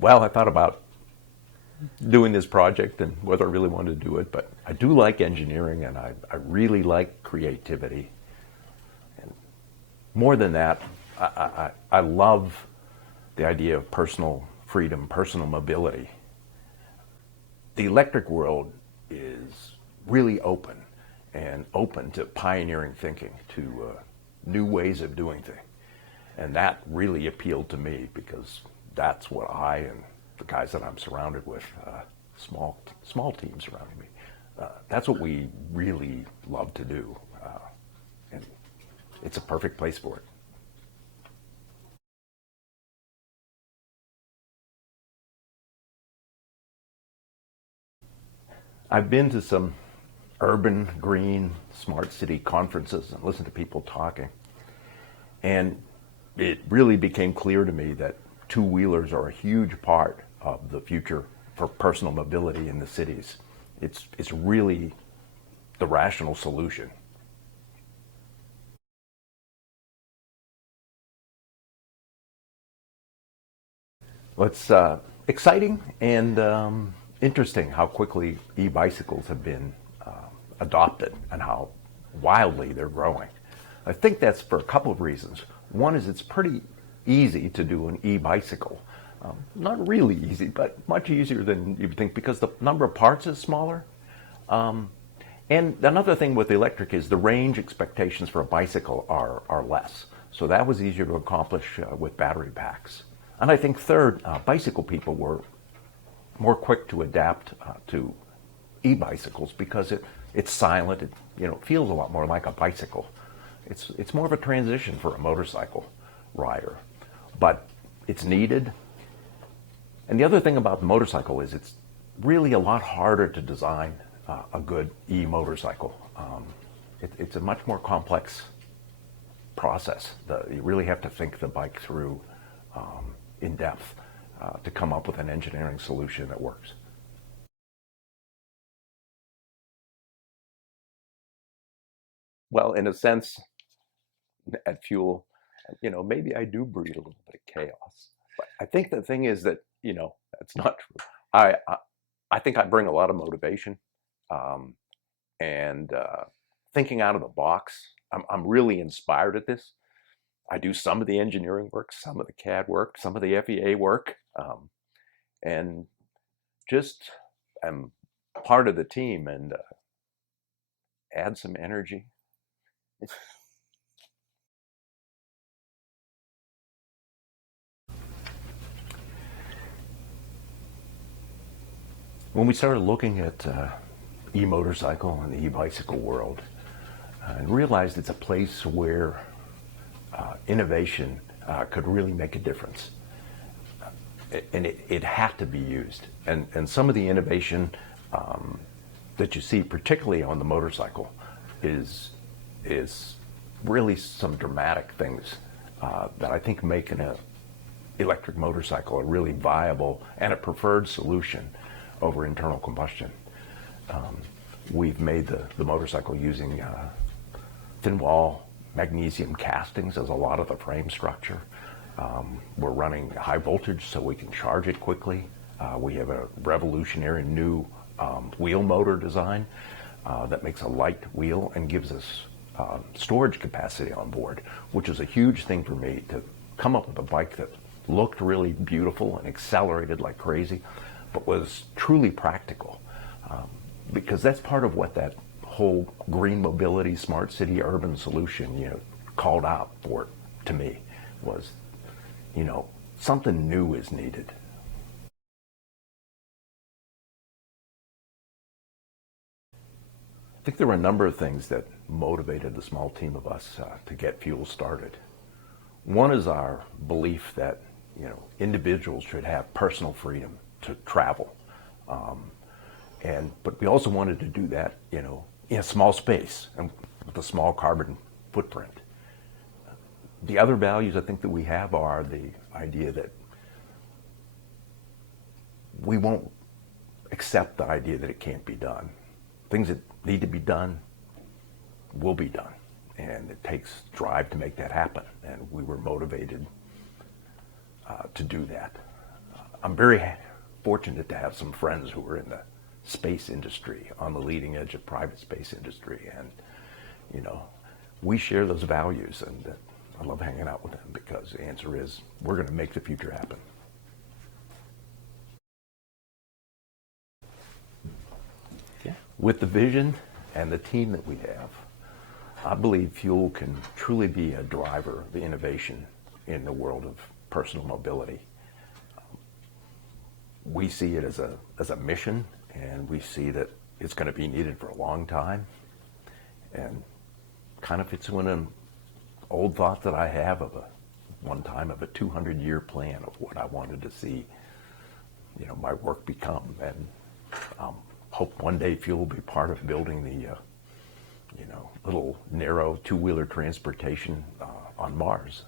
Well, I thought about doing this project and whether I really wanted to do it, but I do like engineering and I really like creativity. And more than that, I love the idea of personal freedom, personal mobility. The electric world is really open and open to pioneering thinking, to new ways of doing things. And that really appealed to me because that's what I and the guys that I'm surrounded with, small teams surrounding me, that's what we really love to do. And it's a perfect place for it. I've been to some urban, green, smart city conferences and listened to people talking. And it really became clear to me that two-wheelers are a huge part of the future for personal mobility in the cities. It's really the rational solution. Well, it's exciting and interesting how quickly e-bicycles have been adopted and how wildly they're growing. I think that's for a couple of reasons. One is it's pretty easy to do an e-bicycle. Not really easy, but much easier than you would think because the number of parts is smaller. And another thing with the electric is the range expectations for a bicycle are less. So that was easier to accomplish with battery packs. And I think third, bicycle people were more quick to adapt to e-bicycles because it's silent. It feels a lot more like a bicycle. It's more of a transition for a motorcycle rider, but it's needed. And the other thing about the motorcycle is it's really a lot harder to design a good e-motorcycle. It's a much more complex process. You really have to think the bike through in depth to come up with an engineering solution that works. Well, in a sense, at Fuel, maybe I do breed a little bit of chaos. But I think the thing is that, that's not true. I think I bring a lot of motivation um, and thinking out of the box. I'm really inspired at this. I do some of the engineering work, some of the CAD work, some of the FEA work, and just am part of the team and add some energy. When we started looking at e-motorcycle and the e-bicycle world, and realized it's a place where innovation could really make a difference. And it had to be used. And some of the innovation that you see, particularly on the motorcycle, is really some dramatic things that I think make an electric motorcycle a really viable and a preferred solution over internal combustion. We've made the motorcycle using thin wall magnesium castings as a lot of the frame structure. We're running high voltage so we can charge it quickly. We have a revolutionary new wheel motor design that makes a light wheel and gives us storage capacity on board, which is a huge thing for me to come up with a bike that looked really beautiful and accelerated like crazy, but was truly practical. Because that's part of what that whole green mobility, smart city, urban solution, called out for to me was, something new is needed. I think there were a number of things that motivated the small team of us to get Fuel started. One is our belief that, individuals should have personal freedom to travel. But we also wanted to do that, in a small space and with a small carbon footprint. The other values I think that we have are the idea that we won't accept the idea that it can't be done. Things that need to be done will be done. And it takes drive to make that happen. And we were motivated to do that. I'm very fortunate to have some friends who are in the space industry, on the leading edge of private space industry, and we share those values, and I love hanging out with them because the answer is we're going to make the future happen. Yeah. With the vision and the team that we have, I believe FUELL can truly be a driver of innovation in the world of personal mobility. We see it as a mission, and we see that it's going to be needed for a long time, and kind of fits in an old thought that I have of one time of a 200-year plan of what I wanted to see, my work become, and hope one day FUELL will be part of building the, little narrow two-wheeler transportation on Mars.